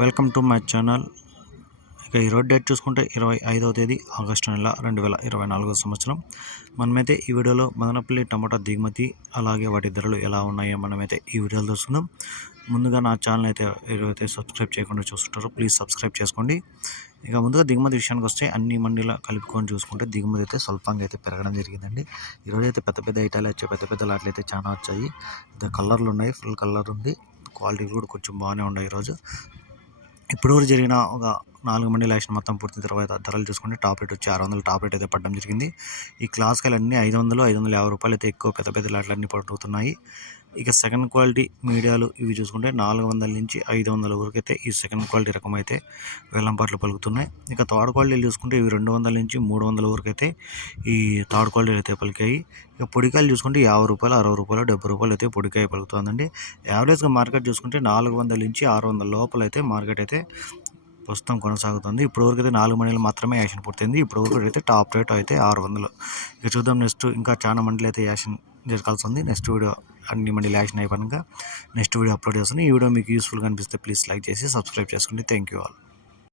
Welcome to my channel. ఇక ఈరోజు date చూసుకుంటే ఇరవై ఐదవ తేదీ ఆగస్టు నెల రెండు వేల ఇరవై నాలుగో సంవత్సరం. మనమైతే ఈ వీడియోలో మదనపల్లి టమాటా దిగుమతి అలాగే వాటి ధరలు ఎలా ఉన్నాయో మనమైతే ఈ వీడియోలో చూసుకుందాం ముందుగా నా ఛానల్ అయితే ఎవరైతే సబ్స్క్రైబ్ చేయకుండా చూస్తుంటారో ప్లీజ్ సబ్స్క్రైబ్ చేసుకోండి. ఇక ముందుగా దిగుమతి విషయానికి వస్తే అన్ని మండీల కలుపుకొని చూసుకుంటే దిగుమతి అయితే స్వల్పంగా అయితే పెరగడం జరిగిందండి. ఈరోజు అయితే పెద్ద పెద్ద ఐటాలు వచ్చాయి పెద్ద పెద్ద లాట్లు అయితే చాలా వచ్చాయి. కలర్లు ఉన్నాయి ఫుల్ కలర్ ఉంది. క్వాలిటీ కూడా కొంచెం బాగానే ఉన్నాయి ఈరోజు ఇప్పుడు వరకు జరిగిన ఒక నాలుగు మంది ఎలక్షన్ మొత్తం పూర్తి తర్వాత ధరలు చూసుకుంటే టాప్ రేట్ వచ్చి ఆరు వందలు టాప్ రేట్ అయితే పడడం జరిగింది. ఈ క్లాస్ అన్నీ ఐదు వందలు ఐదు వందల యాభై రూపాయలు అయితే ఎక్కువ పెద్ద పెద్ద లాట్లు అన్నీ పడుతున్నాయి. ఇక సెకండ్ క్వాలిటీ మీడియాలు ఇవి చూసుకుంటే నాలుగు వందల నుంచి ఐదు వందల వరకు అయితే ఈ సెకండ్ క్వాలిటీ రకం అయితే వేలంపాట్లు పలుకుతున్నాయి. ఇక థర్డ్ క్వాలిటీలు చూసుకుంటే ఇవి రెండు వందల నుంచి మూడు వందల వరకు అయితే ఈ థర్డ్ క్వాలిటీలు అయితే పలికాయి. ఇక పొడికాయలు చూసుకుంటే యాభై రూపాయలు అరవై రూపాయలు డెబ్బై రూపాయలు అయితే పొడికాయ పలుకుతుందండి. యావరేజ్గా మార్కెట్ చూసుకుంటే నాలుగు వందల నుంచి ఆరు వందల లోపల అయితే మార్కెట్ అయితే ప్రస్తుతం కొనసాగుతుంది. ఇప్పటివరకు అయితే నాలుగు మండలు మాత్రమే యాక్షన్ పూర్తయింది. ఇప్పటివరకు అయితే టాప్ రేట్ అయితే ఆరు వందలు. ఇక చూద్దాం నెక్స్ట్ ఇంకా చాలా మండలి అయితే యాక్షన్ జరగాల్సి ఉంది. నెక్స్ట్ వీడియో అన్ని మండలి యాక్షన్ అయిపోయాక నెక్స్ట్ వీడియో అప్లోడ్ చేస్తాను. ఈ వీడియో మీకు యూస్ఫుల్గా అనిపిస్తే ప్లీజ్ లైక్ చేసి సబ్స్క్రైబ్ చేసుకోండి థ్యాంక్ యూ ఆల్.